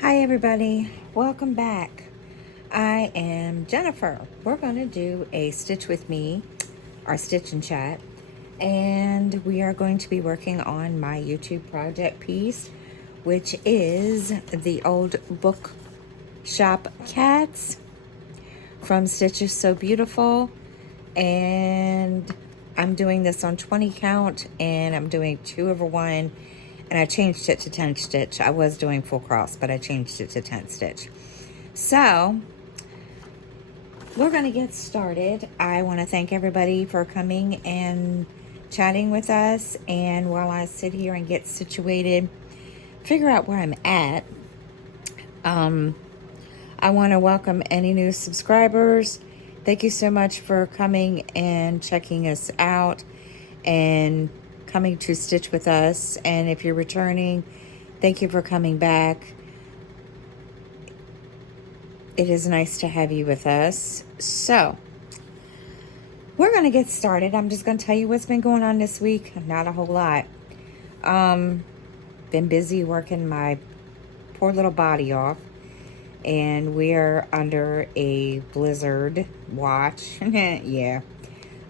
Hi everybody, welcome back. I am Jennifer. We're going to do a stitch with me, our stitch and chat, and we are going to be working on my YouTube project piece, which is the old bookshop cats from Stitches So Beautiful. And I'm doing this on 20 count, and I'm doing 2 over 1, and I changed it to 10 stitch. I was doing full cross, but I changed it to 10 stitch. So we're going to get started. I want to thank everybody for coming and chatting with us, and while I sit here and get situated, figure out where I'm at, I want to welcome any new subscribers. Thank you so much for coming and checking us out and coming to stitch with us. And if you're returning, thank you for coming back. It is nice to have you with us. So we're going to get started. I'm just going to tell you what's been going on this week. Not a whole lot. Been busy working my poor little body off. And we're under a blizzard watch. Yeah,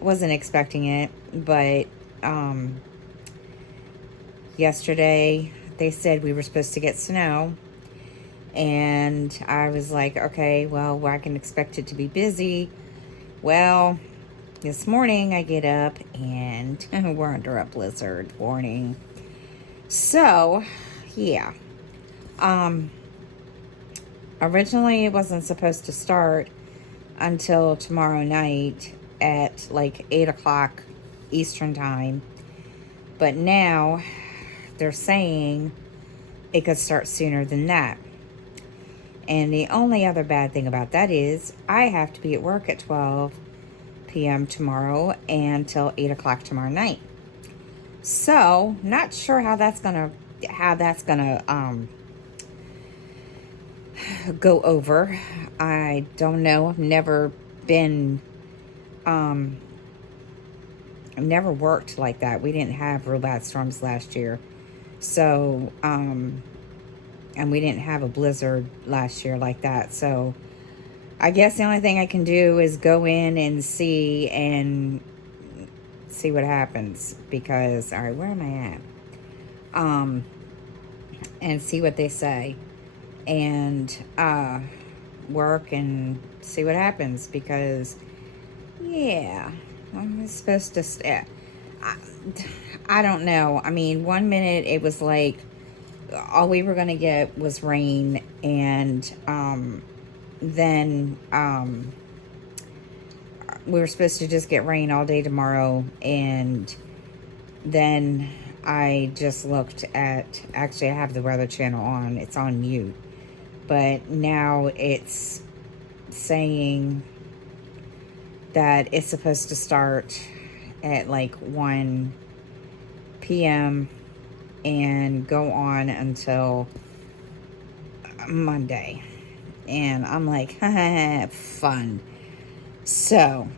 I wasn't expecting it, but yesterday they said we were supposed to get snow, and I was like, okay, well, I can expect it to be busy. Well, this morning I get up and we're under a blizzard warning. So, yeah. Originally it wasn't supposed to start until tomorrow night at like 8 o'clock Eastern time. But now they're saying it could start sooner than that. And the only other bad thing about that is I have to be at work at 12 p.m. tomorrow until 8 o'clock tomorrow night. So, not sure how that's gonna go over. I don't know. I've never worked like that. We didn't have real bad storms last year. So, and we didn't have a blizzard last year like that. So, I guess the only thing I can do is go in and see what happens. Because, all right, where am I at? And see what they say. And, work and see what happens. Because, yeah, I'm supposed to I don't know. I mean, 1 minute it was like all we were going to get was rain, and then we were supposed to just get rain all day tomorrow, and then I just looked at, actually I have the Weather Channel on, it's on mute, but now it's saying that it's supposed to start at like 1 p.m. and go on until Monday. And I'm like, fun. So,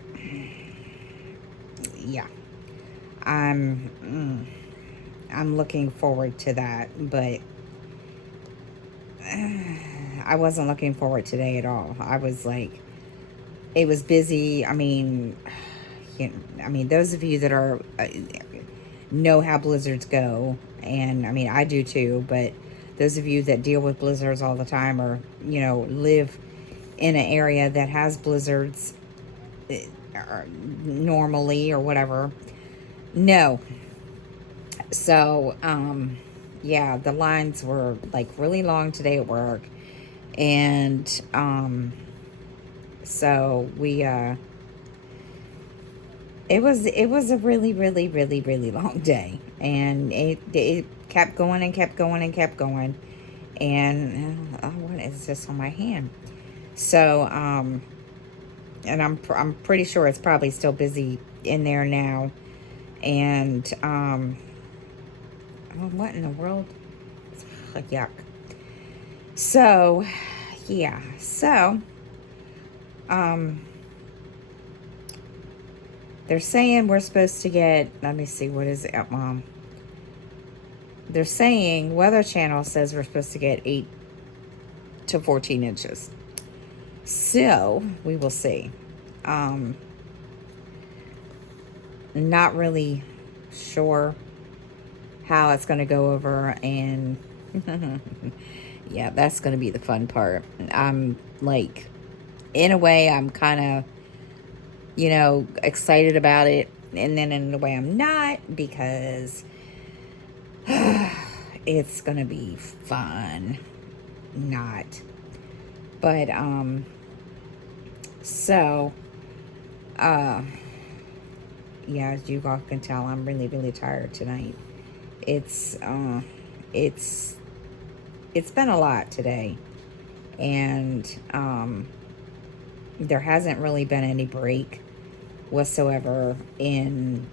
yeah. I'm looking forward to that, but I wasn't looking forward today at all. I was like, it was busy. I mean, those of you that are know how blizzards go, and I mean, I do too, but those of you that deal with blizzards all the time, or live in an area that has blizzards normally or whatever, no. So yeah, the lines were like really long today at work, and so we it was a really, really, really, really long day, and it kept going and kept going and kept going, and what is this on my hand? So and I'm pretty sure it's probably still busy in there now, and oh, what in the world? Yuck. So yeah, so they're saying we're supposed to get, let me see, what is it, they're saying, Weather Channel says we're supposed to get 8 to 14 inches. So we will see. Not really sure how it's going to go over, and yeah, that's going to be the fun part. I'm like, in a way, I'm kind of, excited about it, and then in a way, I'm not, because it's going to be fun. Not. But, so, yeah, as you all can tell, I'm really, really tired tonight. It's it's been a lot today, and there hasn't really been any break whatsoever in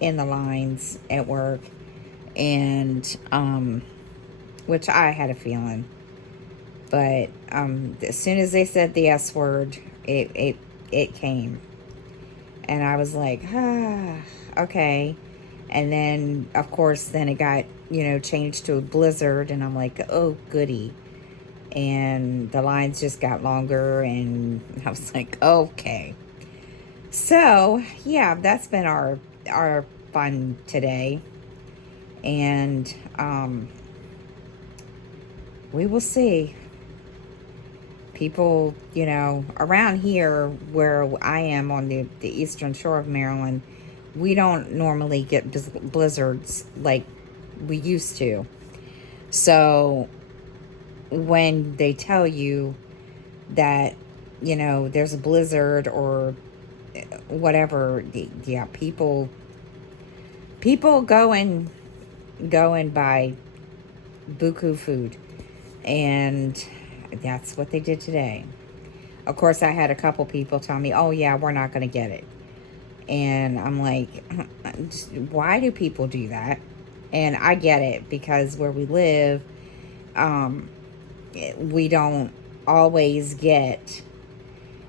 the lines at work, and which I had a feeling, but as soon as they said the S word, it came, and I was like, okay. And then, of course, then it got, changed to a blizzard, and I'm like, oh, goody. And the lines just got longer, and I was like, okay. So, yeah, that's been our fun today. And we will see. People, around here where I am on the eastern shore of Maryland, we don't normally get blizzards like we used to. So when they tell you that, there's a blizzard or whatever, yeah, people go and buy buku food, and that's what they did today. Of course, I had a couple people tell me, oh yeah, we're not going to get it. And I'm like, why do people do that? And I get it, because where we live, we don't always get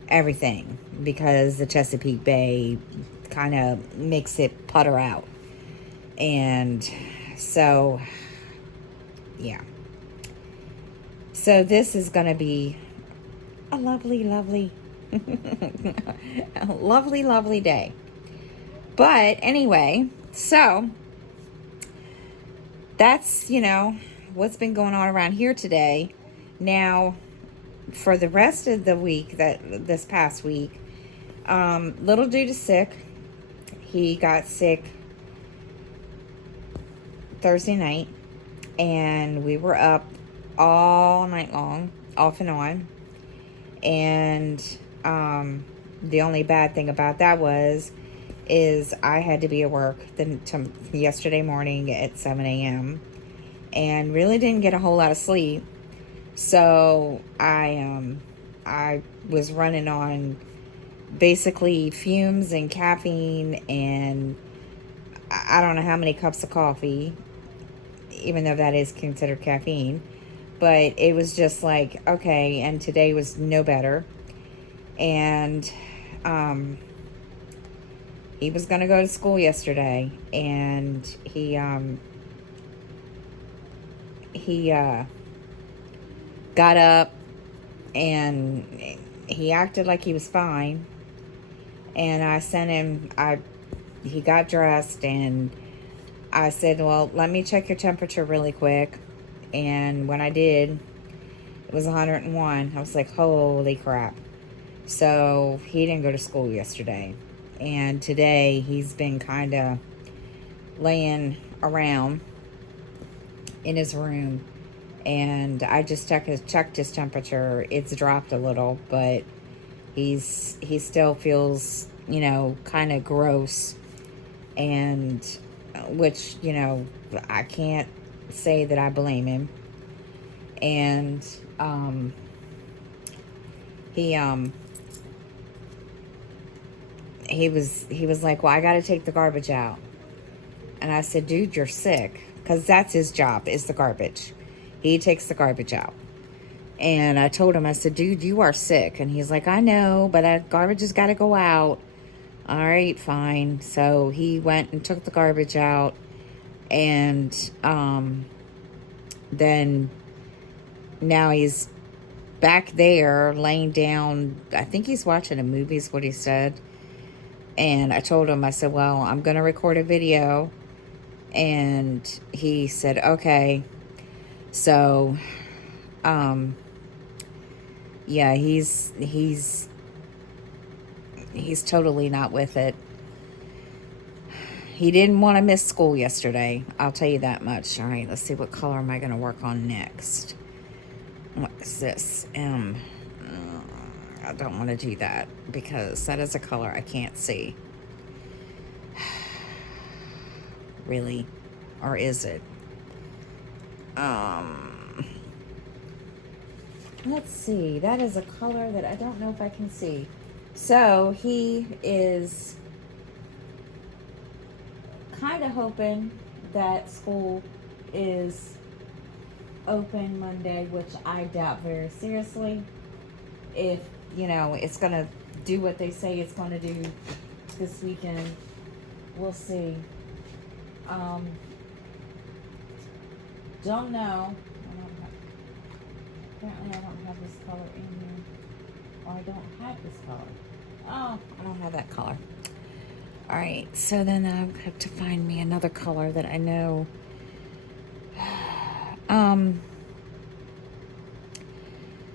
everything, because the Chesapeake Bay kind of makes it putter out. And so, yeah. So this is going to be a lovely, lovely, a lovely, lovely day. But anyway, so that's, what's been going on around here today. Now, for the rest of the week, this past week, little dude is sick. He got sick Thursday night, and we were up all night long, off and on. And the only bad thing about that is I had to be at work yesterday morning at 7 a.m. and really didn't get a whole lot of sleep. So I was running on basically fumes and caffeine, and I don't know how many cups of coffee, even though that is considered caffeine. But it was just like, okay, and today was no better. And he was going to go to school yesterday, and he got up, and he acted like he was fine. And I sent him, he got dressed, and I said, well, let me check your temperature really quick. And when I did, it was 101. I was like, holy crap. So he didn't go to school yesterday. And today he's been kind of laying around in his room. And I just checked his temperature. It's dropped a little, but he still feels, kind of gross. And which, I can't say that I blame him. And he was like, well, I got to take the garbage out. And I said, dude, you're sick, because that's his job, is the garbage. He takes the garbage out. And I told him, I said, dude, you are sick. And he's like, I know, but garbage has got to go out. All right, fine. So he went and took the garbage out. And then now he's back there laying down. I think he's watching a movie, is what he said. And I told him, I said, well, I'm going to record a video. And he said, okay. So, yeah, he's totally not with it. He didn't want to miss school yesterday. I'll tell you that much. All right, let's see, what color am I going to work on next? What is this? I don't want to do that because that is a color I can't see. Really? Or is it? Let's see. That is a color that I don't know if I can see. So he is kind of hoping that school is open Monday, which I doubt very seriously. If, it's going to do what they say it's going to do this weekend, we'll see. Don't know. Apparently I don't have this color in here. Or I don't have this color. Oh, I don't have that color. Alright, so then I have to find me another color that I know.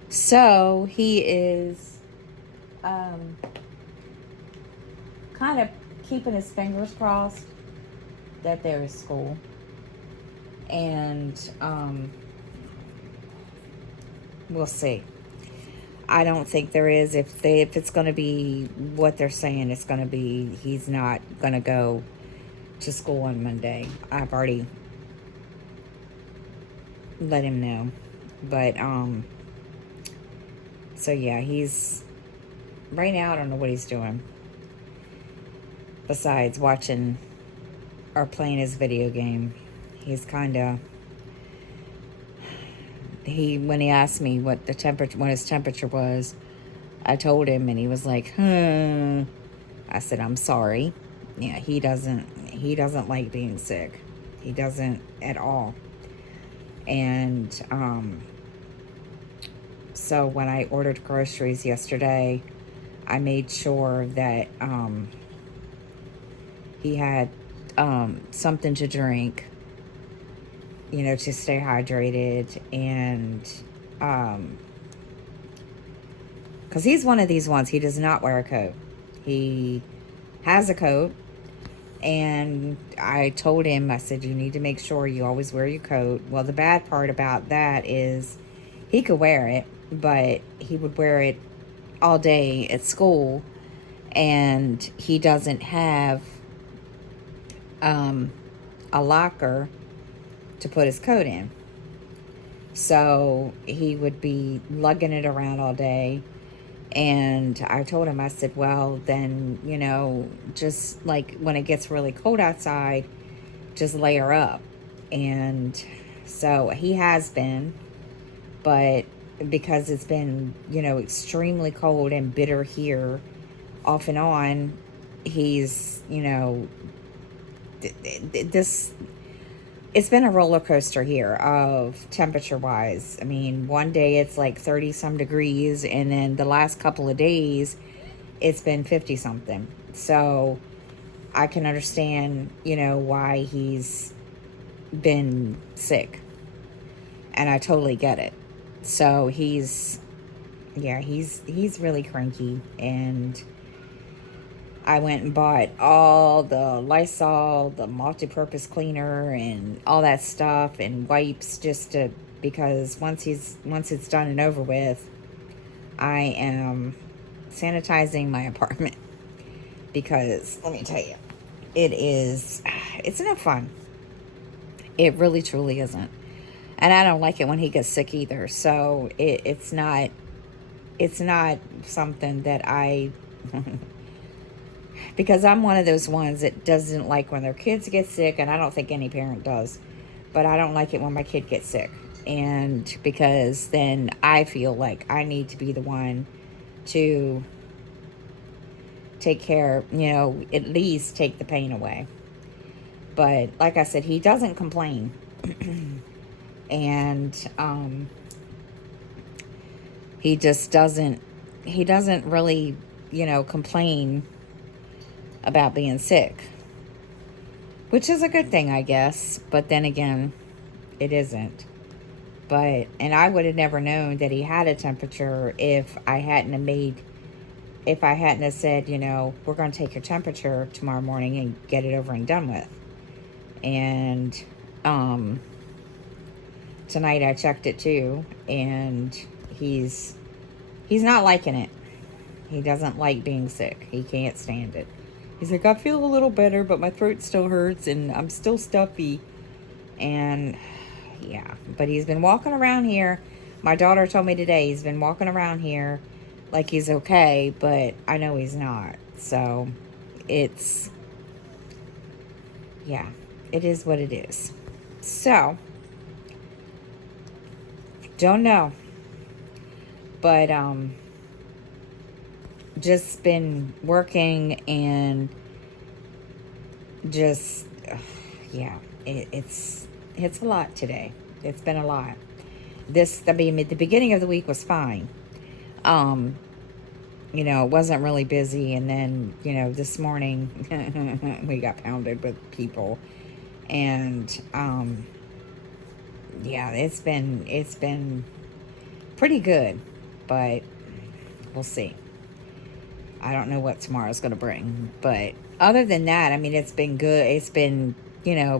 So he is kind of keeping his fingers crossed that there is school. And we'll see. I don't think there is. If it's going to be what they're saying it's going to be, he's not going to go to school on Monday. I've already let him know. But so yeah, he's right now I don't know what he's doing besides watching or playing his video game. He's kind of when he asked me what his temperature was, I told him and he was like, I said, I'm sorry. Yeah, he doesn't like being sick. He doesn't at all. And so when I ordered groceries yesterday, I made sure that he had something to drink, to stay hydrated. And because he's one of these ones, he does not wear a coat. He has a coat, and I told him, I said, you need to make sure you always wear your coat. Well, the bad part about that is he could wear it, but he would wear it all day at school, and he doesn't have a locker to put his coat in. So he would be lugging it around all day. And I told him, I said, well, then, just like when it gets really cold outside, just layer up. And so he has been, but because it's been, extremely cold and bitter here off and on, he's, it's been a roller coaster here of temperature wise. I mean, one day it's like 30 some degrees, and then the last couple of days it's been 50 something. So I can understand, why he's been sick. And I totally get it. So he's really cranky. And I went and bought all the Lysol, the multi-purpose cleaner, and all that stuff, and wipes, because once it's done and over with, I am sanitizing my apartment. Because let me tell you, it's no fun. It really truly isn't. And I don't like it when he gets sick either. So it's not something that I because I'm one of those ones that doesn't like when their kids get sick, and I don't think any parent does, but I don't like it when my kid gets sick. And because then I feel like I need to be the one to take care, at least take the pain away. But like I said, he doesn't complain. And He just doesn't, he doesn't really, complain about being sick, which is a good thing, I guess. But then again, it isn't. But, and I would have never known that he had a temperature if I hadn't have said, we're going to take your temperature tomorrow morning and get it over and done with. And tonight I checked it too, and he's not liking it. He doesn't like being sick. He can't stand it. He's like, I feel a little better, but my throat still hurts and I'm still stuffy. And yeah, but he's been walking around here. My daughter told me today he's been walking around here like he's okay, but I know he's not. So it's, yeah, it is what it is. So, don't know. But, just been working and just, yeah, it's a lot today. It's been a lot. The beginning of the week was fine. It wasn't really busy, and then, this morning we got pounded with people, and yeah, it's been pretty good, but we'll see. I don't know what tomorrow's going to bring, but other than that, I mean, it's been good. It's been,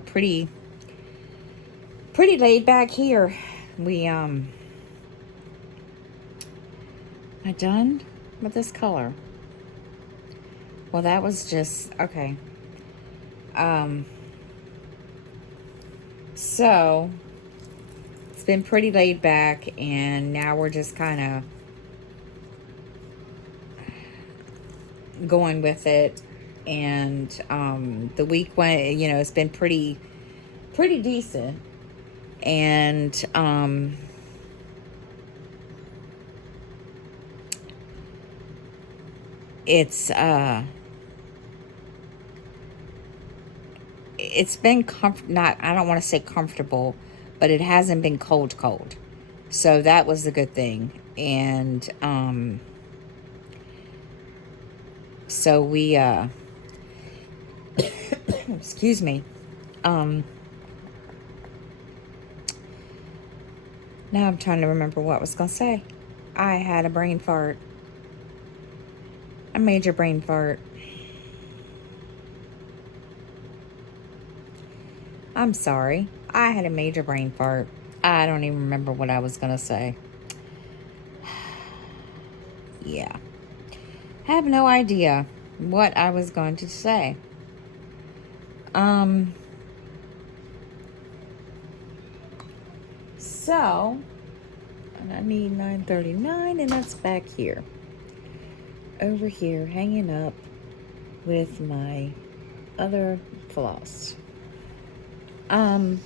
pretty laid back here. Am I done with this color? Well, that was just, okay. So, it's been pretty laid back, and now we're just kind of going with it. And the week went, it's been pretty decent. And it's been I don't want to say comfortable, but it hasn't been cold. So that was the good thing. And so we excuse me. Now I'm trying to remember what I was going to say. I had a brain fart. A major brain fart. I'm sorry. I had a major brain fart. I don't even remember what I was going to say. Yeah. I have no idea what I was going to say. So, and I need 939, and that's back here. Over here, hanging up with my other floss. While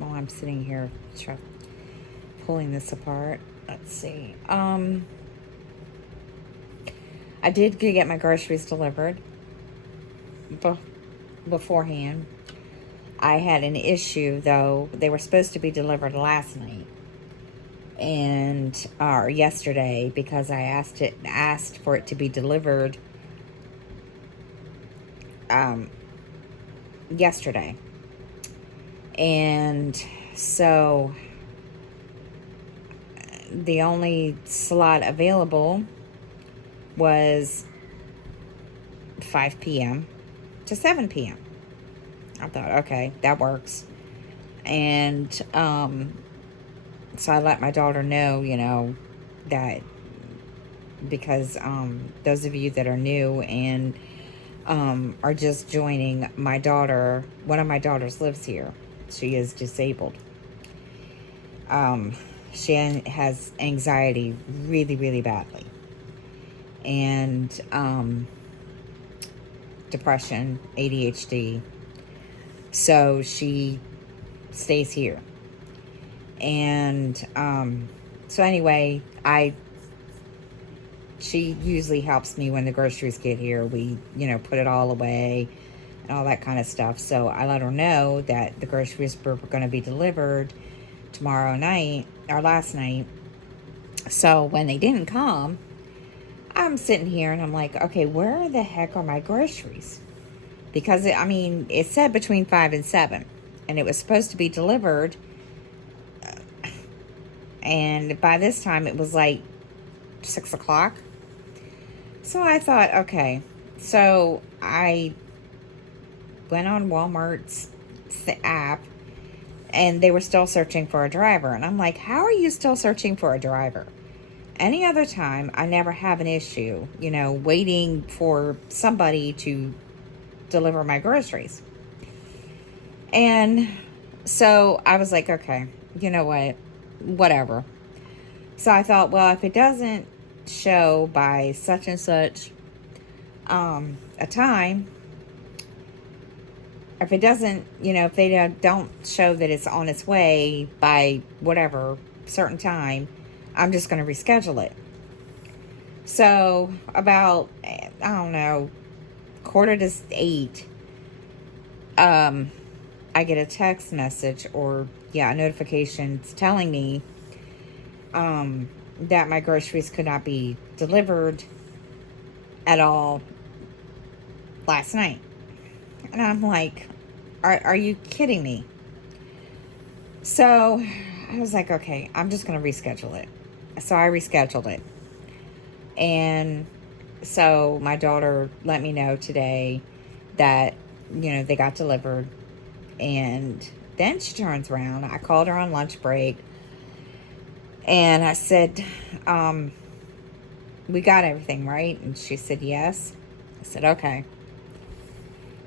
I'm sitting here pulling this apart, let's see. I did get my groceries delivered beforehand. I had an issue, though. They were supposed to be delivered last night or yesterday, because I asked for it to be delivered yesterday. And so the only slot available was 5 p.m. to 7 p.m. I thought, okay, that works. And so I let my daughter know, that, because those of you that are new and are just joining, one of my daughters lives here. She is disabled. She has anxiety really, really badly. And depression, ADHD. So she stays here. And so anyway, she usually helps me when the groceries get here. We, put it all away. and all that kind of stuff. So I let her know that the groceries were going to be delivered tomorrow night or last night. So when they didn't come, I'm sitting here and I'm like, okay, where the heck are my groceries? Because it said between 5 and 7, and it was supposed to be delivered. And by this time, it was like 6 o'clock. So I thought, okay. So I went on Walmart's app, and they were still searching for a driver. And I'm like, how are you still searching for a driver? Any other time, I never have an issue, waiting for somebody to deliver my groceries. And so I was like, okay, you know what? Whatever. So I thought, well, if it doesn't show by such and such a time, if it doesn't, if they don't show that it's on its way by whatever certain time, I'm just going to reschedule it. So about, I don't know, 7:45, I get a text message or a notification telling me that my groceries could not be delivered at all last night. And I'm like, are you kidding me? So I was like, okay, I'm just going to reschedule it. So I rescheduled it. And so my daughter let me know today that, they got delivered. And then she turns around. I called her on lunch break. And I said, we got everything, right? And she said, yes. I said, okay.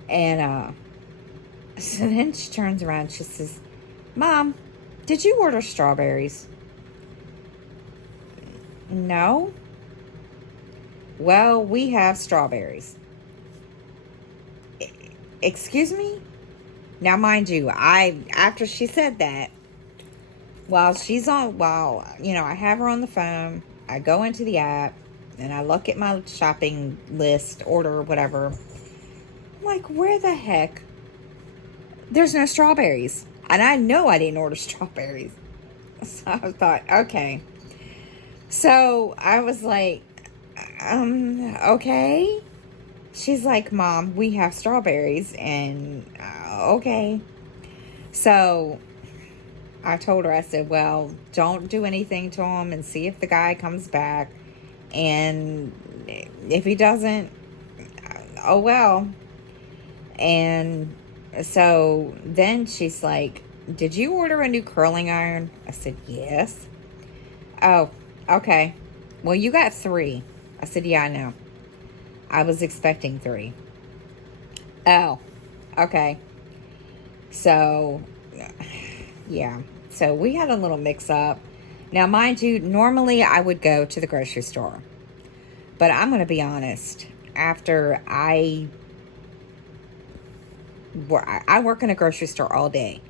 And so then she turns around and she says, Mom, did you order strawberries? No. Well, we have strawberries. Excuse me? Now, mind you, after she said that, while I have her on the phone, I go into the app and I look at my shopping list, order, whatever. I'm like, where the heck? There's no strawberries. And I know I didn't order strawberries. So I thought, okay. So I was like, okay. She's like, Mom, we have strawberries. And, okay. So I told her, I said, well, don't do anything to him and see if the guy comes back. And if he doesn't, oh well. And so then she's like, did you order a new curling iron? I said, yes. Oh, okay. Well, you got 3. I said, yeah, I know. I was expecting 3. Oh, okay. So, yeah. So we had a little mix up. Now, mind you, normally I would go to the grocery store. But I'm going to be honest. After I work in a grocery store all day.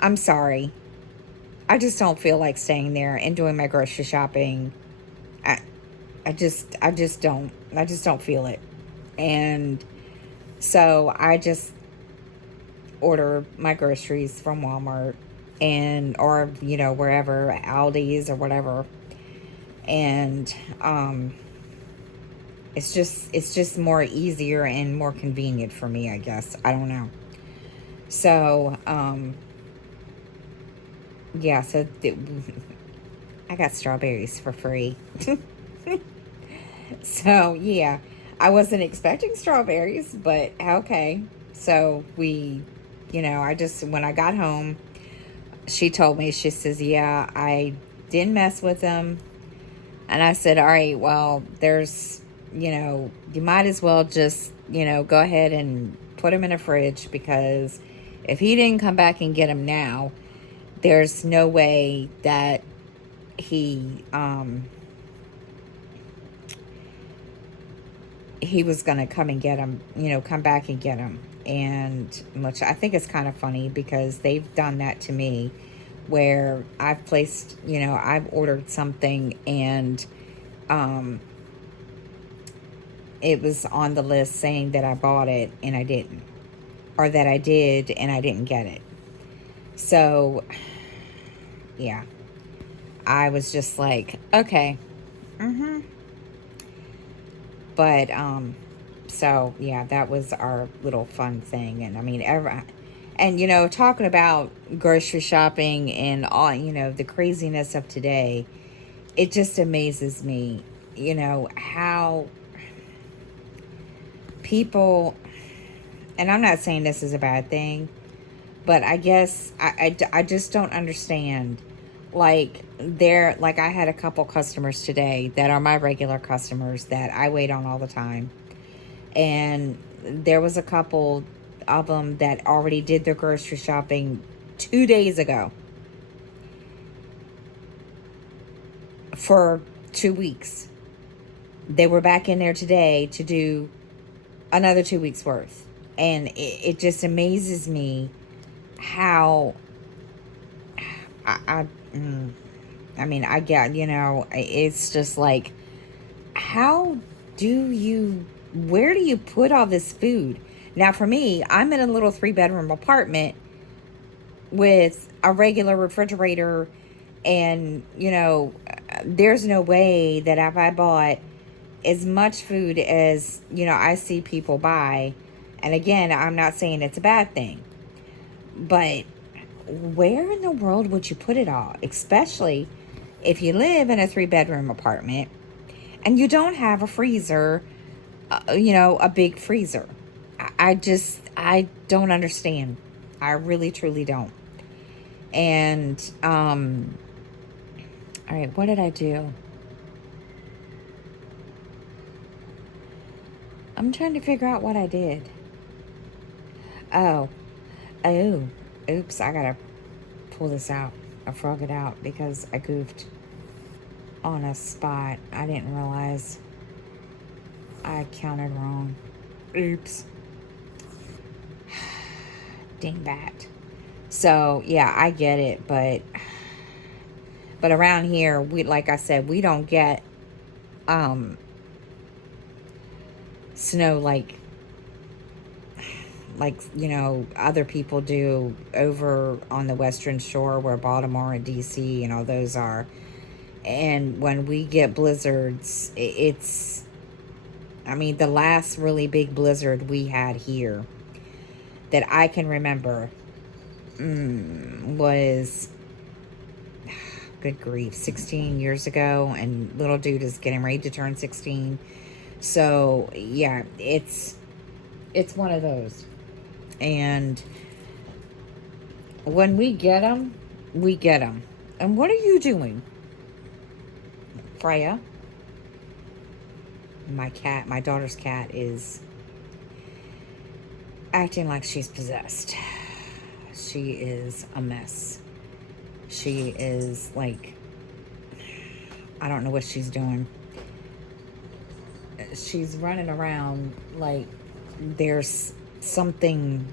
I'm sorry. I just don't feel like staying there and doing my grocery shopping. I just don't feel it. And so I just order my groceries from Walmart or wherever, Aldi's or whatever. And it's just more easier and more convenient for me, I guess. I don't know. So so I got strawberries for free. So yeah, I wasn't expecting strawberries, but okay. So when I got home, she told me, she says, yeah, I didn't mess with them. And I said, all right, well, you might as well just, go ahead and put them in a fridge, because if he didn't come back and get them now, there's no way that he was going to come and get them, come back and get them. And which I think is kind of funny, because they've done that to me, where I've placed, I've ordered something and it was on the list saying that I bought it and I didn't, or that I did and I didn't get it. So, yeah, I was just like, okay, but so yeah, that was our little fun thing. And I mean, and talking about grocery shopping and all, the craziness of today, it just amazes me, how people, and I'm not saying this is a bad thing, but I guess I just don't understand. Like I had a couple customers today that are my regular customers that I wait on all the time. And there was a couple of them that already did their grocery shopping 2 days ago for 2 weeks. They were back in there today to do another 2 weeks worth. And it just amazes me how I, I mean, I get, it's just like, how where do you put all this food? Now, for me, I'm in a little 3-bedroom apartment with a regular refrigerator, and, there's no way that if I bought as much food as, I see people buy, and again, I'm not saying it's a bad thing, but where in the world would you put it all? Especially if you live in a 3-bedroom apartment and you don't have a freezer, a big freezer. I don't understand. I really, truly don't. And, all right, what did I do? I'm trying to figure out what I did. Oh, oops, I gotta pull this out. I frog it out because I goofed on a spot. I didn't realize I counted wrong. Oops. Dang that. So, yeah, I get it, but around here, like I said, we don't get snow like other people do over on the Western Shore where Baltimore and DC and all those are. And when we get blizzards, it's, I mean, the last really big blizzard we had here that I can remember was, good grief, 16 years ago, and little dude is getting ready to turn 16. So yeah, it's one of those. And when we get them, we get them. And what are you doing, Freya? My daughter's cat is acting like she's possessed. She is a mess. She is like, I don't know what she's doing. She's running around like there's something.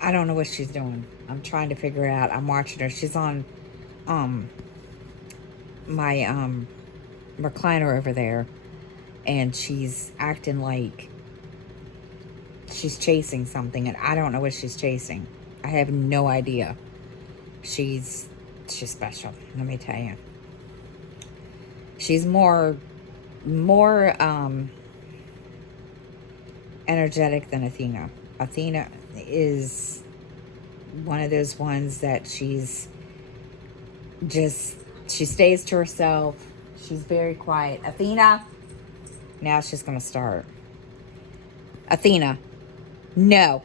I don't know what she's doing. I'm trying to figure it out. I'm watching her. She's on my recliner over there, and she's acting like she's chasing something, and I don't know what she's chasing. I have no idea. She's special, let me tell you. She's more energetic than Athena. Athena is one of those ones that she stays to herself. She's very quiet. Athena, now she's gonna start. Athena, no.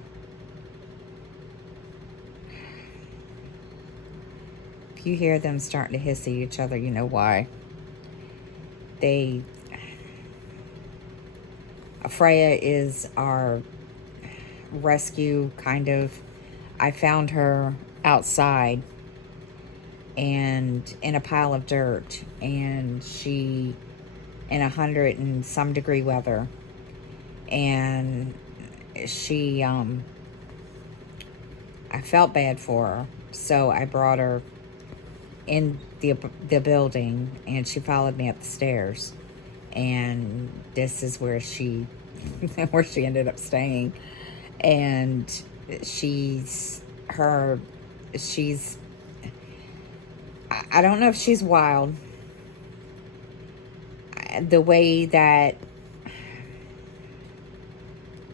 If you hear them starting to hiss at each other, you know why. Freya is our rescue, kind of. I found her outside and in a pile of dirt, and she in 100 and some degree weather, and she I felt bad for her, so I brought her in the building, and she followed me up the stairs, and this is where she where she ended up staying. And she's her she's I don't know if she's wild. The way that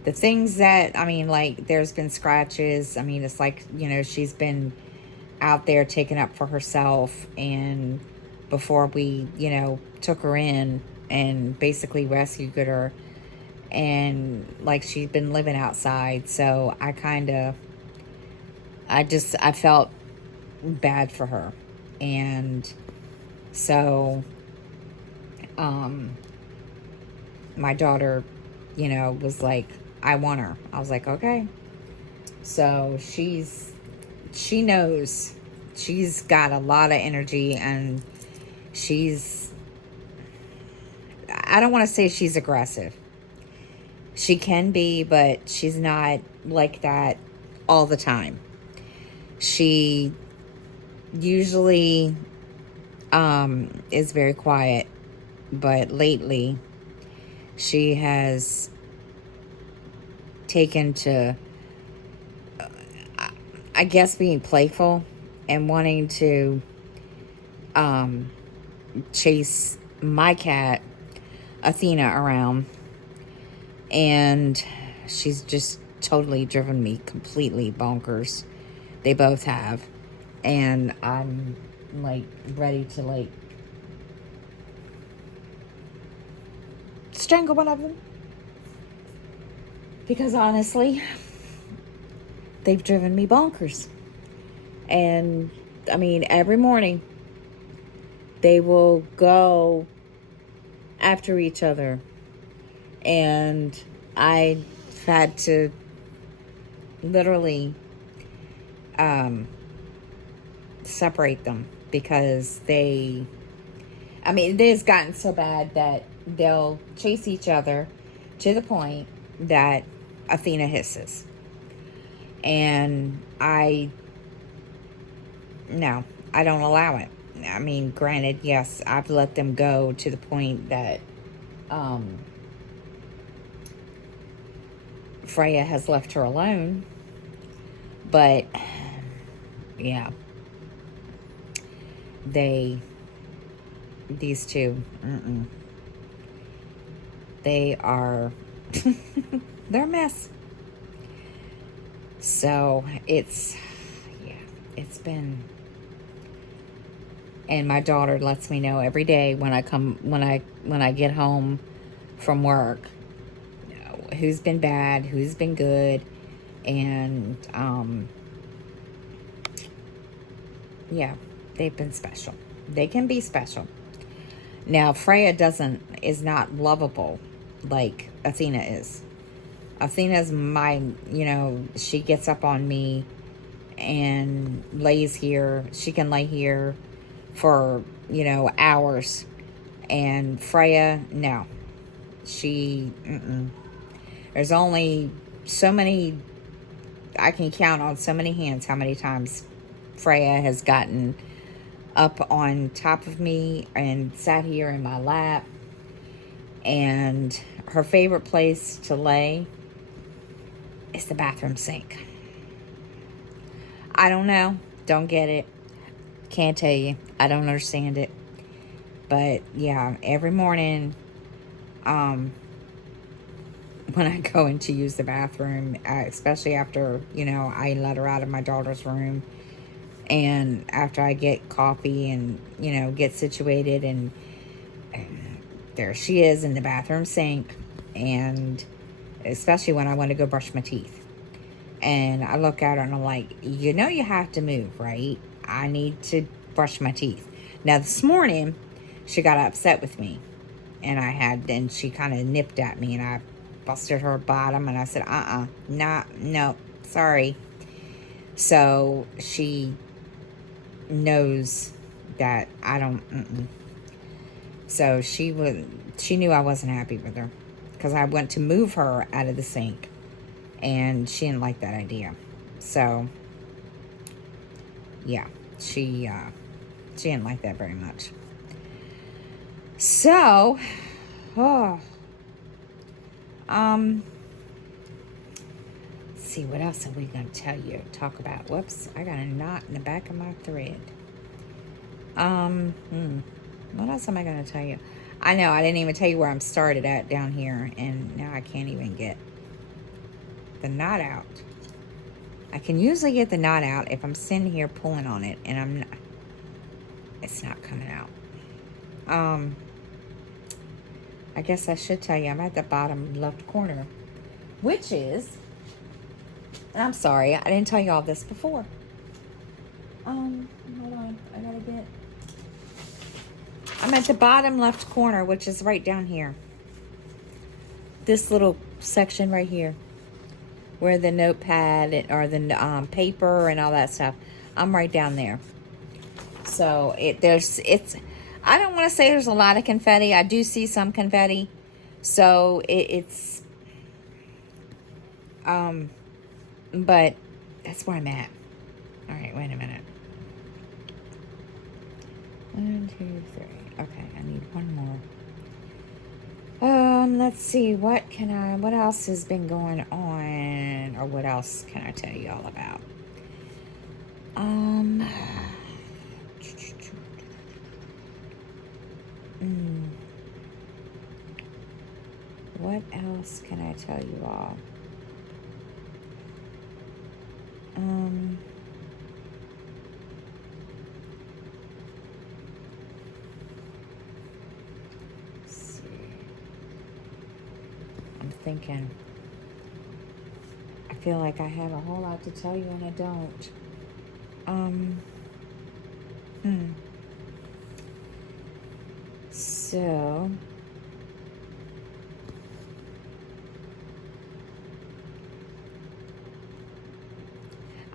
the things that, I mean, like, there's been scratches. I mean, it's like, she's been out there taking up for herself. And before we, took her in and basically rescued her, and like, she's been living outside. So I felt bad for her. And so, my daughter, was like, I want her. I was like, okay. So she knows she's got a lot of energy, and I don't want to say she's aggressive. She can be, but she's not like that all the time. She usually is very quiet, but lately she has taken to, I guess, being playful and wanting to chase my cat Athena around, and she's just totally driven me completely bonkers. They both have, and I'm like ready to like strangle one of them, because honestly, they've driven me bonkers. And I mean, every morning they will go after each other, and I've had to literally separate them, because it has gotten so bad that they'll chase each other to the point that Athena hisses. And no, I don't allow it. I mean, granted, yes, I've let them go to the point that Freya has left her alone. But yeah, these two, they are, they're a mess. So it's been, and my daughter lets me know every day when I get home from work, who's been bad, who's been good. And yeah, they've been special. They can be special. Now, Freya is not lovable like Athena is. Athena's she gets up on me and lays here. She can lay here for, hours. And Freya, no. There's only so many, I can count on so many hands how many times Freya has gotten up on top of me and sat here in my lap. And her favorite place to lay is the bathroom sink. I don't know. Don't get it. Can't tell you. I don't understand it. But yeah, every morning, when I go in to use the bathroom, especially after, I let her out of my daughter's room, and after I get coffee and, get situated, and there she is in the bathroom sink. And especially when I want to go brush my teeth. And I look at her and I'm like, you have to move, right? I need to brush my teeth. Now, this morning, she got upset with me. And she kind of nipped at me, and I busted her bottom, and I said, no, sorry. So she knows that I don't, So she knew I wasn't happy with her, because I went to move her out of the sink, and she didn't like that idea. So yeah, she didn't like that very much. So Oh. Let's see, what else are we going to talk about? Whoops, I got a knot in the back of my thread. What else am I going to tell you? I know, I didn't even tell you where I'm started at down here, and now I can't even get the knot out. I can usually get the knot out if I'm sitting here pulling on it, and I'm not, it's not coming out. I guess I should tell you, I'm at the bottom left corner, which is, and I'm sorry, I didn't tell you all this before. Hold on, I gotta get, I'm at the bottom left corner, which is right down here. This little section right here, where the notepad or the paper and all that stuff, I'm right down there. So I don't want to say there's a lot of confetti. I do see some confetti. So it's, but that's where I'm at. All right, wait a minute. 1, 2, 3. Okay, I need one more. Let's see, what else has been going on, or what else can I tell you all about? What else can I tell you all? Let's see. I'm thinking. I feel like I have a whole lot to tell you and I don't. So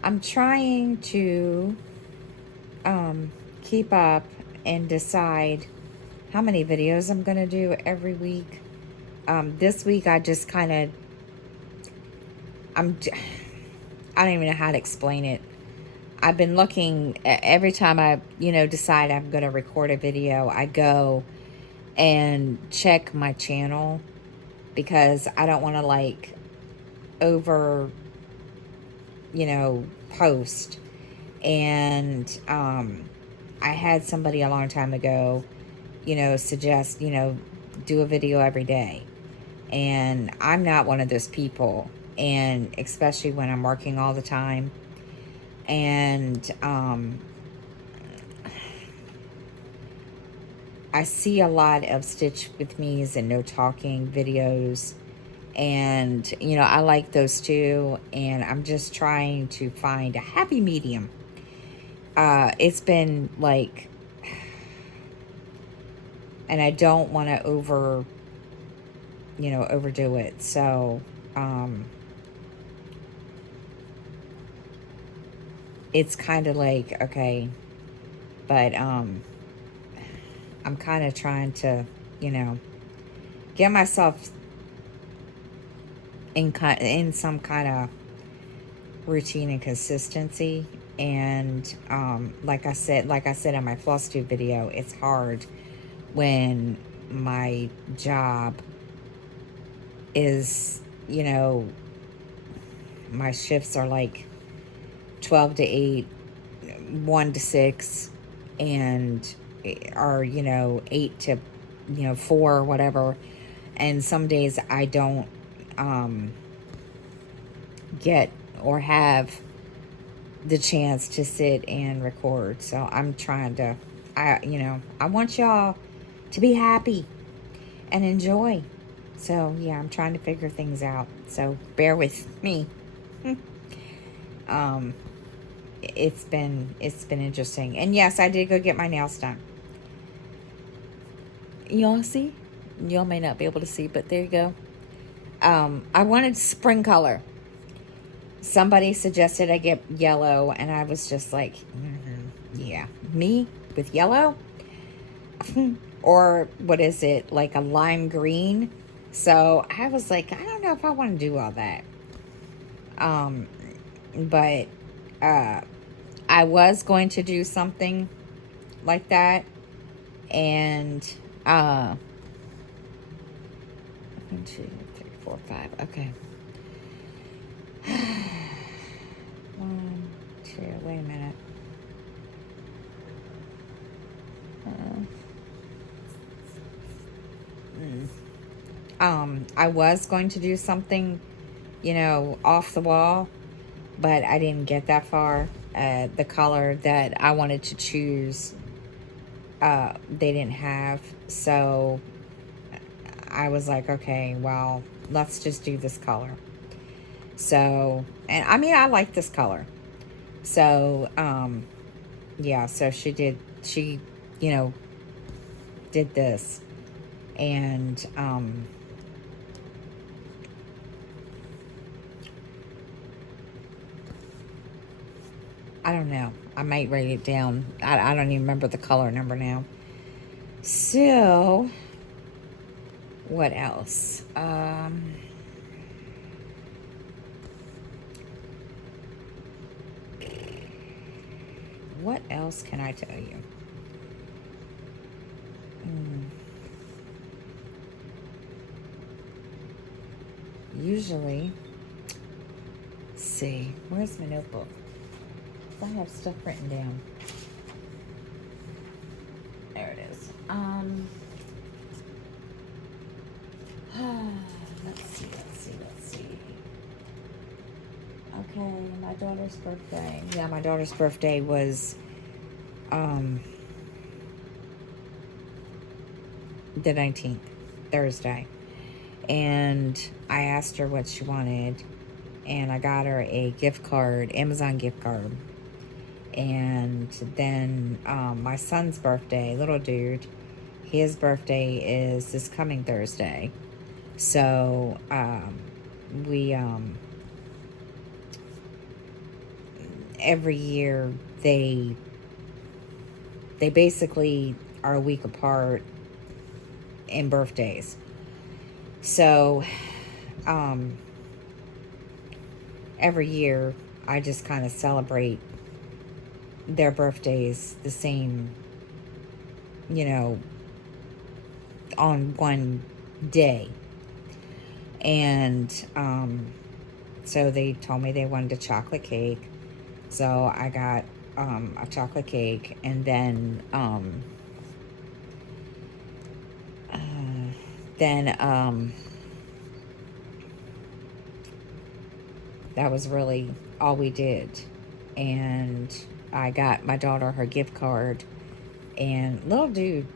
I'm trying to keep up and decide how many videos I'm going to do every week. This week I just kind of, I don't even know how to explain it. I've been looking, every time I, decide I'm going to record a video, I go and check my channel, because I don't want to over, post. And I had somebody a long time ago, suggest, do a video every day. And I'm not one of those people. And especially when I'm working all the time. And I see a lot of Stitch with Me's and No Talking videos. And, I like those too. And I'm just trying to find a happy medium. It's been and I don't want to overdo it. So, it's kind of okay, but, I'm kind of trying to, get myself in some kind of routine and consistency. And, like I said in my floss tube video, it's hard when my job is, my shifts are 12 to 8, 1 to 6, and are 8 to 4 or whatever. And some days I don't get or have the chance to sit and record. So I'm trying to, I want y'all to be happy and enjoy. So yeah, I'm trying to figure things out. So bear with me. It's been interesting. And yes, I did go get my nails done. Y'all see? Y'all may not be able to see, but there you go. I wanted spring color. Somebody suggested I get yellow, and I was just like, yeah, me with yellow? Or what is it, like a lime green? So I was like, I don't know if I want to do all that. But I was going to do something like that. And 1, 2, 3, 4, 5. Okay. 1, 2. Wait a minute. I was going to do something, off the wall, but I didn't get that far. The color that I wanted to choose, they didn't have. So I was like, okay, well, let's just do this color. So, and I mean, I like this color. So, yeah, so she, did this. And, I don't know. I might write it down. I don't even remember the color number now. So, what else? What else can I tell you? Usually, let's see, where's my notebook? I have stuff written down. There it is. Let's see. Okay, my daughter's birthday. Yeah, my daughter's birthday was the 19th, Thursday. And I asked her what she wanted, and I got her a gift card, Amazon gift card. And then my son's birthday, little dude, his birthday is this coming Thursday. So we every year they basically are a week apart in birthdays. So every year I just kind of celebrate their birthdays the same, on one day. And so they told me they wanted a chocolate cake. So I got a chocolate cake, and then that was really all we did. And I got my daughter her gift card, and little dude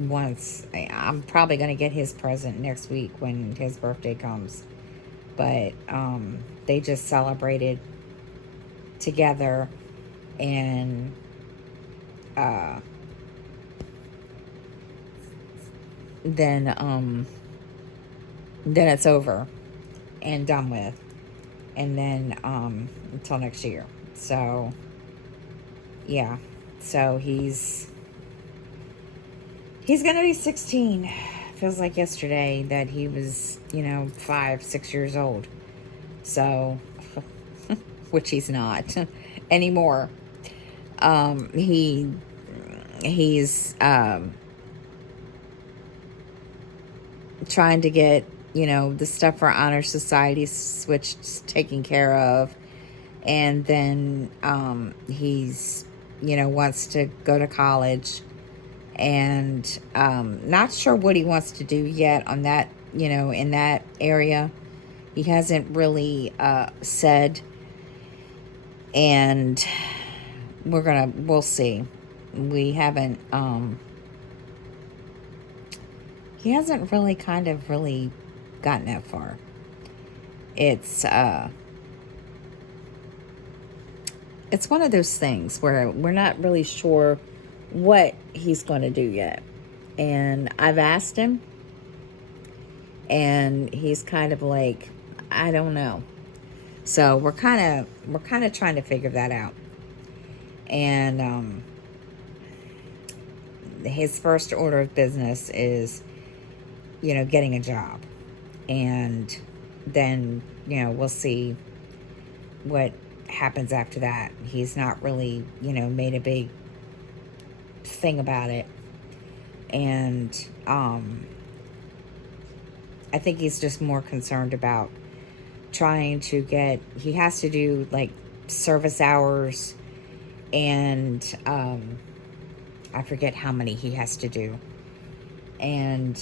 I'm probably going to get his present next week when his birthday comes. But they just celebrated together, and then it's over and done with, and then until next year. So yeah, so he's gonna be 16. Feels like yesterday that he was 5-6 years old. So which he's not anymore. He's trying to get the stuff for Honor Society switched, taken care of, and then he's wants to go to college, and not sure what he wants to do yet on that, in that area. He hasn't really said, and we'll see. We haven't he hasn't really gotten that far. It's one of those things where we're not really sure what he's going to do yet. And I've asked him, and he's kind of like, I don't know. So we're kind of trying to figure that out. And his first order of business is getting a job, and then we'll see what happens after that. He's not really made a big thing about it. And I think he's just more concerned about trying to get, he has to do like service hours, and I forget how many he has to do. And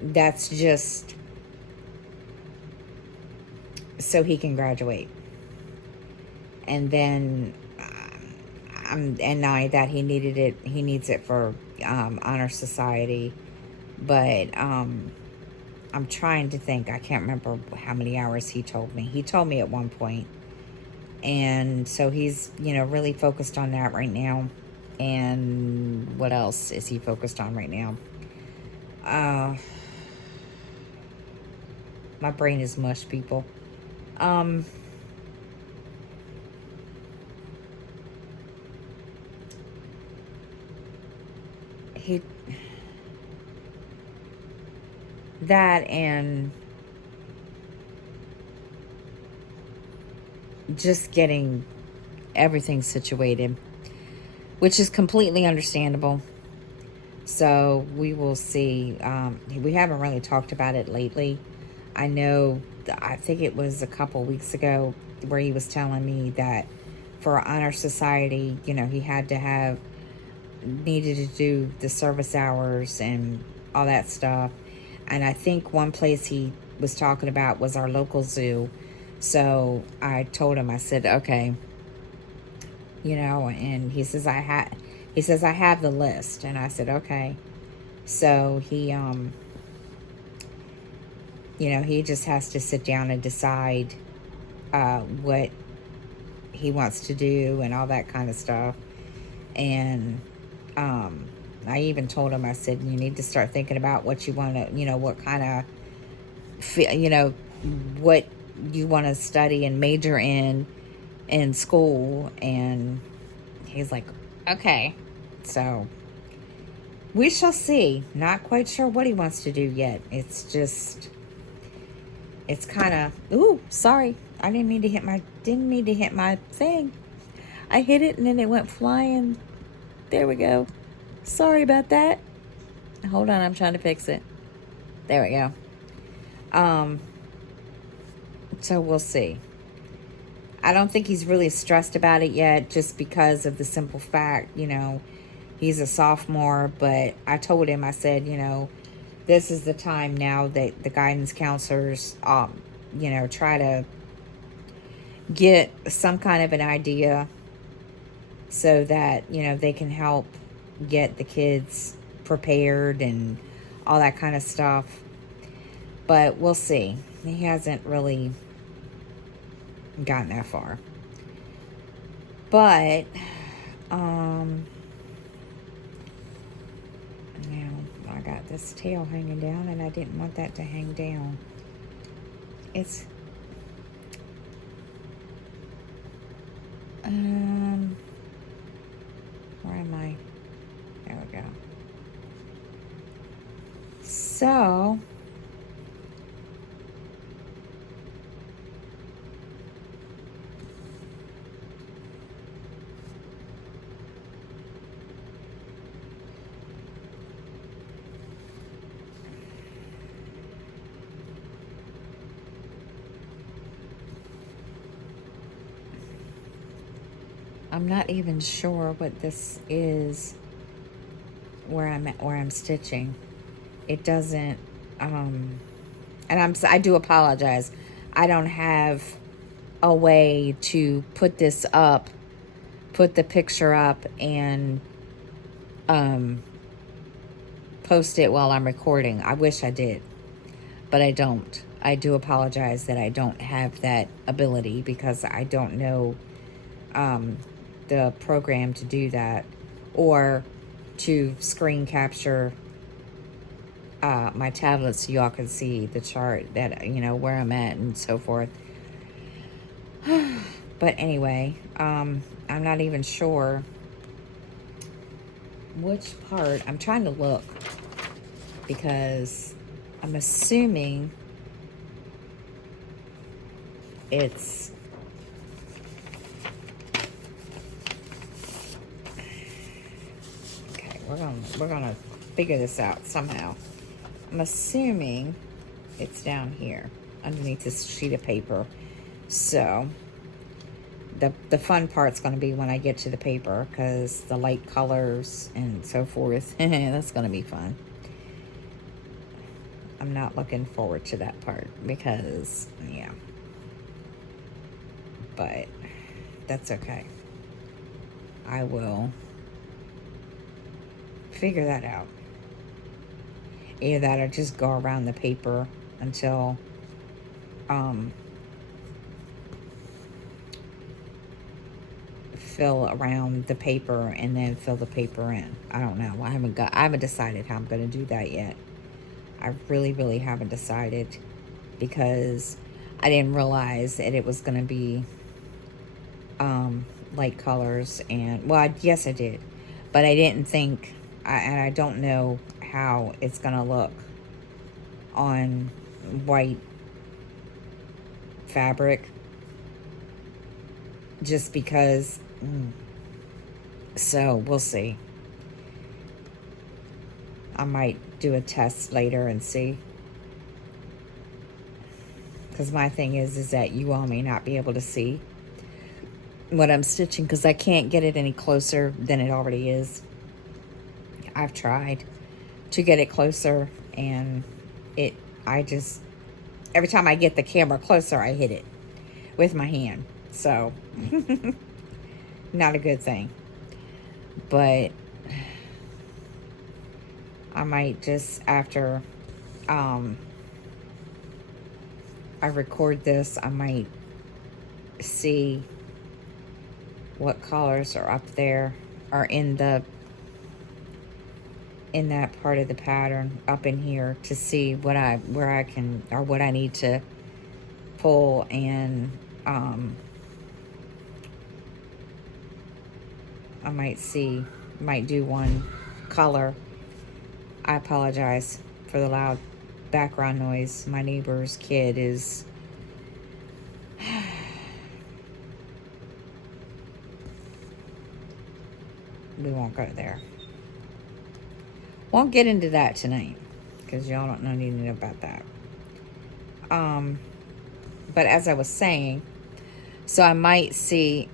that's just so he can graduate. And then and now that he needs it for honor society. But I'm trying to think. I can't remember how many hours he told me. He told me at one point. And so he's, really focused on that right now. And what else is he focused on right now? My brain is mush, people. He that and just getting everything situated, which is completely understandable. So we will see. We haven't really talked about it lately. I know, I think it was a couple weeks ago where he was telling me that for Honor Society, he needed to do the service hours and all that stuff. And I think one place he was talking about was our local zoo. So I told him, I said, okay, and he says, I have the list. And I said, okay. So he just has to sit down and decide what he wants to do and all that kind of stuff. And I even told him, I said, you need to start thinking about what you want to, what kind of, what you want to study and major in school. And he's like, okay. So we shall see. Not quite sure what he wants to do yet. It's kind of, ooh, sorry. I didn't mean to hit my thing. I hit it and then it went flying. There we go. Sorry about that. Hold on, I'm trying to fix it. There we go. So we'll see. I don't think he's really stressed about it yet, just because of the simple fact, he's a sophomore. But I told him, I said, this is the time now that the guidance counselors, try to get some kind of an idea so that, they can help get the kids prepared and all that kind of stuff. But we'll see. He hasn't really gotten that far. But, now I got this tail hanging down and I didn't want that to hang down. Where am I? There we go. So, I'm not even sure what this is where I'm stitching. It doesn't, and I do apologize. I don't have a way to put this up, put the picture up, and post it while I'm recording. I wish I did, but I don't. I do apologize that I don't have that ability, because I don't know the program to do that, or to screen capture my tablet so y'all can see the chart that, where I'm at and so forth. But anyway, I'm not even sure which part. I'm trying to look, because I'm assuming it's, okay, we're gonna figure this out somehow. I'm assuming it's down here underneath this sheet of paper. So the fun part's going to be when I get to the paper, because the light colors and so forth, that's going to be fun. I'm not looking forward to that part because, yeah. But that's okay. I will figure that out. Either that or just go around the paper until fill around the paper and then fill the paper in. I don't know. I haven't decided how I'm going to do that yet. I really haven't decided, because I didn't realize that it was going to be light colors. And well, yes I did, but I didn't think, and I don't know how it's going to look on white fabric, just because. So we'll see. I might do a test later and see, because my thing is that you all may not be able to see what I'm stitching, because I can't get it any closer than it already is. I've tried to get it closer, and every time I get the camera closer, I hit it with my hand. So not a good thing. But I might just, after I record this, I might see what colors are up there, or in that part of the pattern up in here, to see what I need to pull, and I might do one color. I apologize for the loud background noise. My neighbor's kid is we won't go there. Won't get into that tonight, because y'all don't know anything about that. But as I was saying, so I might see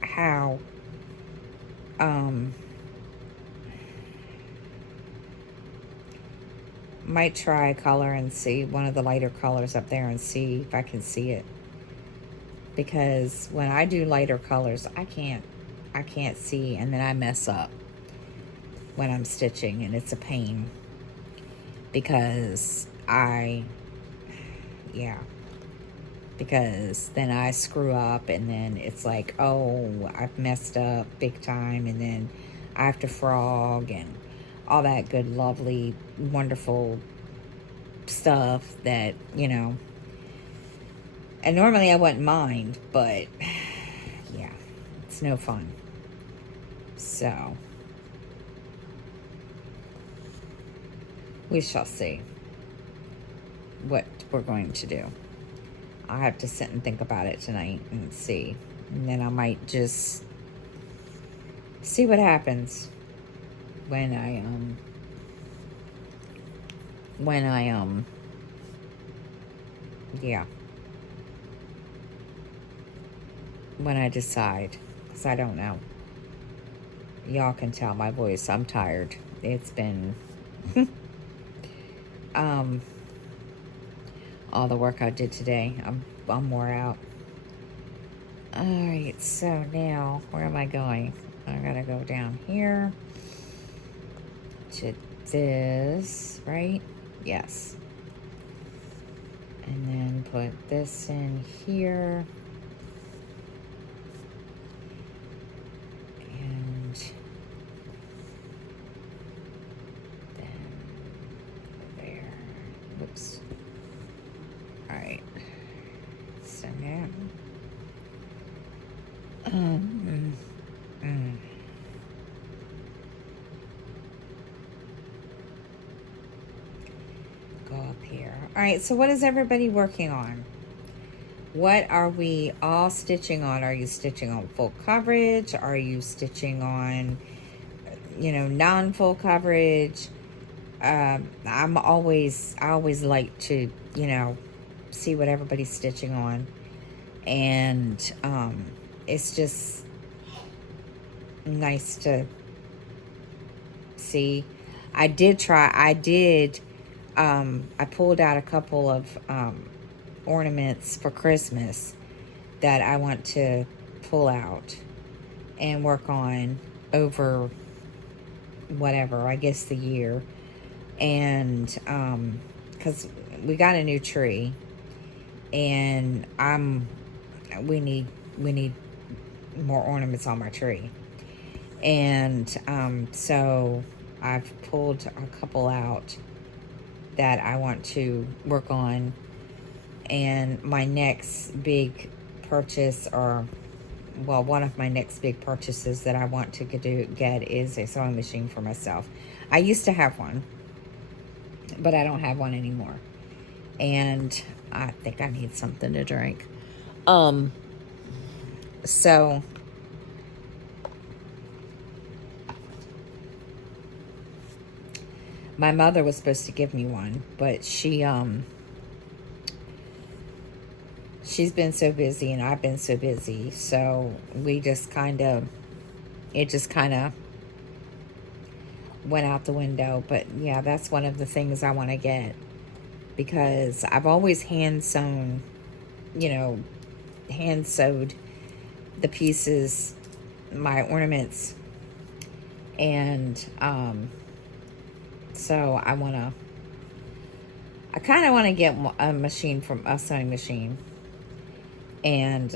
how might try a color and see one of the lighter colors up there and see if I can see it, because when I do lighter colors, I can't see, and then I mess up when I'm stitching, and it's a pain, because because then I screw up, and then it's like, oh, I've messed up big time, and then I have to frog and all that good, lovely, wonderful stuff that, and normally I wouldn't mind, but yeah, it's no fun. So we shall see what we're going to do. I'll have to sit and think about it tonight and see. And then I might just see what happens when I decide, because I don't know. Y'all can tell my voice, I'm tired. It's been all the work I did today. I'm wore out. Alright, so now where am I going? I gotta go down here to this, right? Yes. And then put this in here. And then there. Whoops. Alright. So now. Go up here. Alright, so what is everybody working on? What are we all stitching on? Are you stitching on full coverage? Are you stitching on non-full coverage. I always like to, see what everybody's stitching on. And it's just nice to see. I pulled out a couple of ornaments for Christmas that I want to pull out and work on over whatever, I guess the year. And because we got a new tree, and we need more ornaments on my tree. And so I've pulled a couple out that I want to work on. And my next big purchase, one of my next big purchases that I want to get is a sewing machine for myself. I used to have one, but I don't have one anymore. And I think I need something to drink. So my mother was supposed to give me one, but she's been so busy and I've been so busy. So it just kind of went out the window. But yeah, that's one of the things I want to get, because I've always hand sewed the pieces, my ornaments. And so I kind of want to get a sewing machine. And,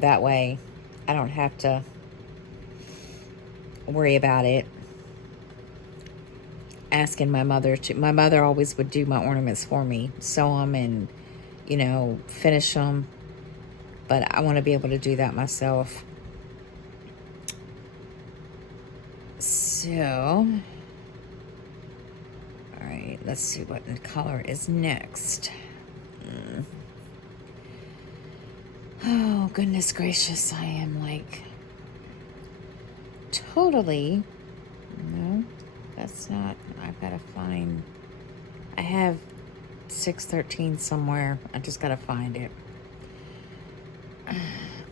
that way I don't have to worry about it. Asking my mother always would do my ornaments for me, sew them and, finish them. But I want to be able to do that myself. So, all right, let's see what color is next. Oh, goodness gracious. I am like totally, no, that's not, I've got to find, I have 613 somewhere. I just got to find it.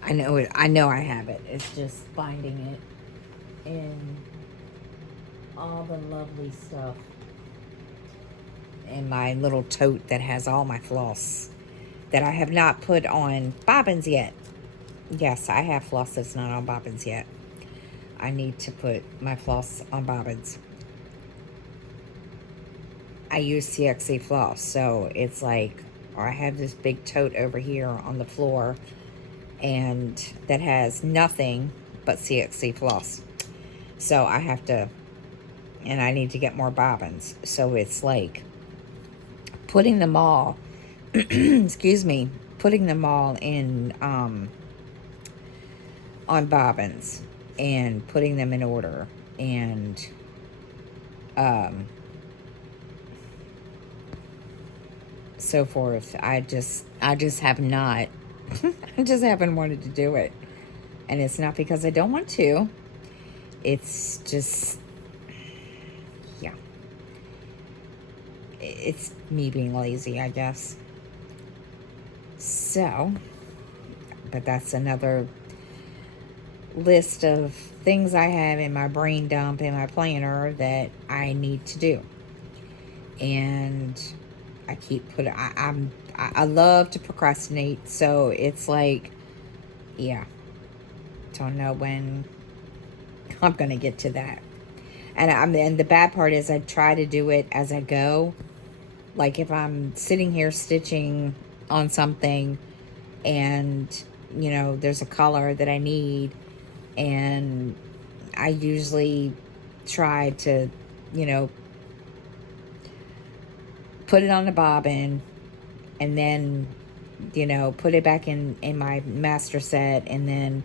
I know I have it. It's just finding it in all the lovely stuff in my little tote that has all my floss that I have not put on bobbins yet. Yes, I have floss that's not on bobbins yet. I need to put my floss on bobbins. I use CXC floss, so it's like, or I have this big tote over here on the floor, and that has nothing but CXC floss. So I have to, and I need to get more bobbins. So it's like putting them all, excuse me, putting them all in on bobbins and putting them in order, and so forth. I just have not I just haven't wanted to do it. And it's not because I don't want to. It's just, yeah. It's me being lazy, I guess. So, but that's another list of things I have in my brain dump, in my planner, that I need to do. And I keep putting, I love to procrastinate, so it's like, yeah, don't know when I'm gonna get to that. And the bad part is I try to do it as I go. Like if I'm sitting here stitching on something, and there's a color that I need, and I usually try to put it on the bobbin, and then put it back in my master set, and then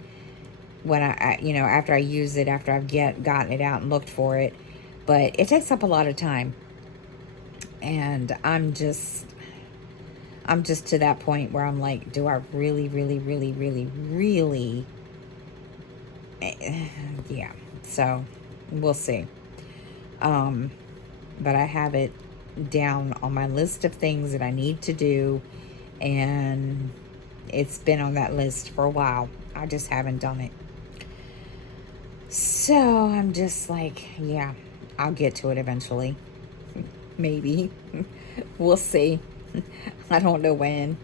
when I after I use it, after I've gotten it out and looked for it. But it takes up a lot of time, and I'm just to that point where I'm like, do I really yeah. So we'll see. But I have it down on my list of things that I need to do, and it's been on that list for a while. I just haven't done it. So I'm just like, yeah, I'll get to it eventually. Maybe. We'll see. I don't know when,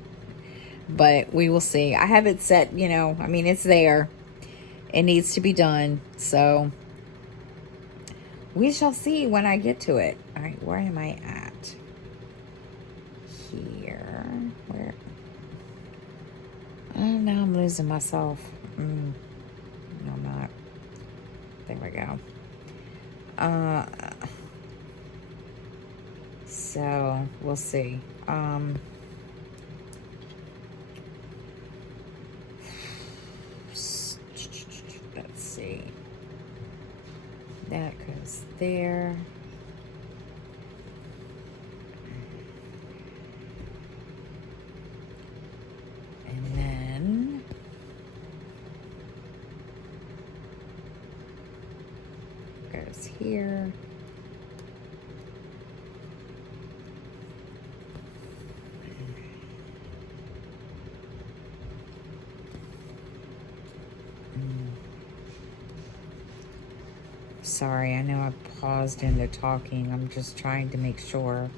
but we will see. I have it set, I mean, it's there. It needs to be done. So we shall see when I get to it. All right, where am I at? Here. Where? Oh, now I'm losing myself. No, I'm not. There we go. So we'll see. Let's see. That goes there. And then goes here. Sorry, I know I paused into talking. I'm just trying to make sure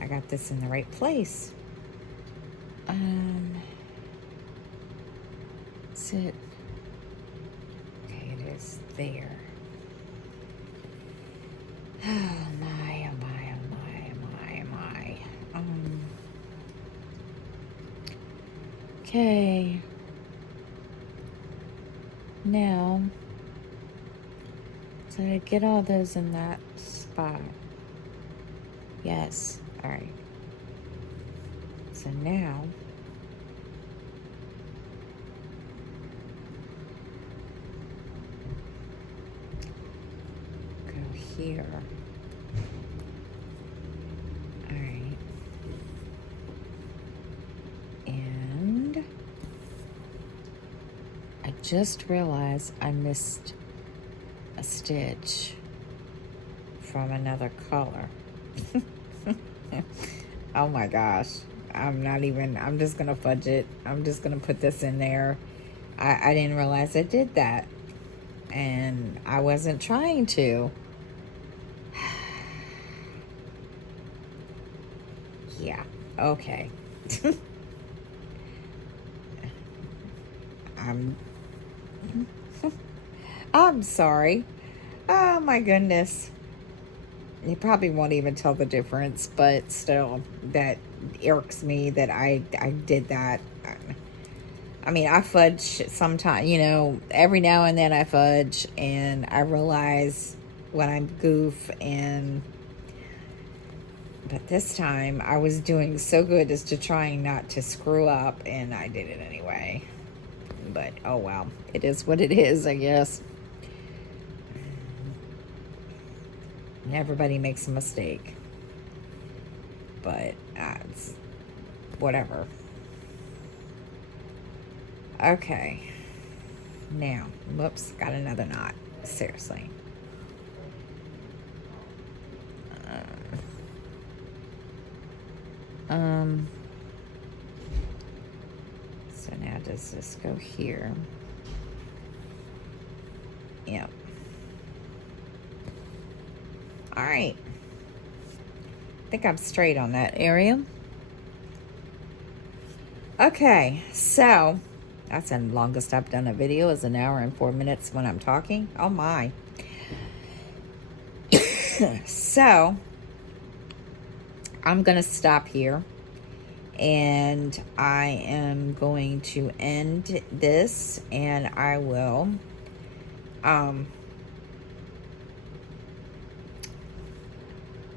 I got this in the right place. Is it? Okay, it is there. Oh my, oh my, oh my, oh my, oh my. Okay. Now, so to get all those in that spot. Yes. All right. So now, go here. All right. And I just realized I missed a stitch from another color. Oh my gosh. I'm just gonna fudge it. I'm just gonna put this in there. I didn't realize I did that. And I wasn't trying to. Yeah, okay. I'm sorry. Oh my goodness. You probably won't even tell the difference, but still, that irks me that I did that. I mean, I fudge sometimes, every now and then I fudge, and I realize when I'm goof, but this time I was doing so good as to trying not to screw up, and I did it anyway. But, oh well, it is what it is, I guess. Everybody makes a mistake, but it's whatever. Okay, now, whoops, got another knot. Seriously. So now does this go here? Yep. All right. I think I'm straight on that area. Okay, so that's the longest I've done a video, is 1 hour and 4 minutes when I'm talking. Oh my. So I'm gonna stop here, and I am going to end this, and I will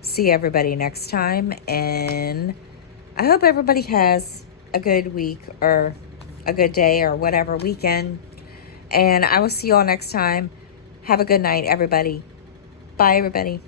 see everybody next time, and I hope everybody has a good week or a good day or whatever, weekend, and I will see you all next time. Have a good night, everybody. Bye, everybody.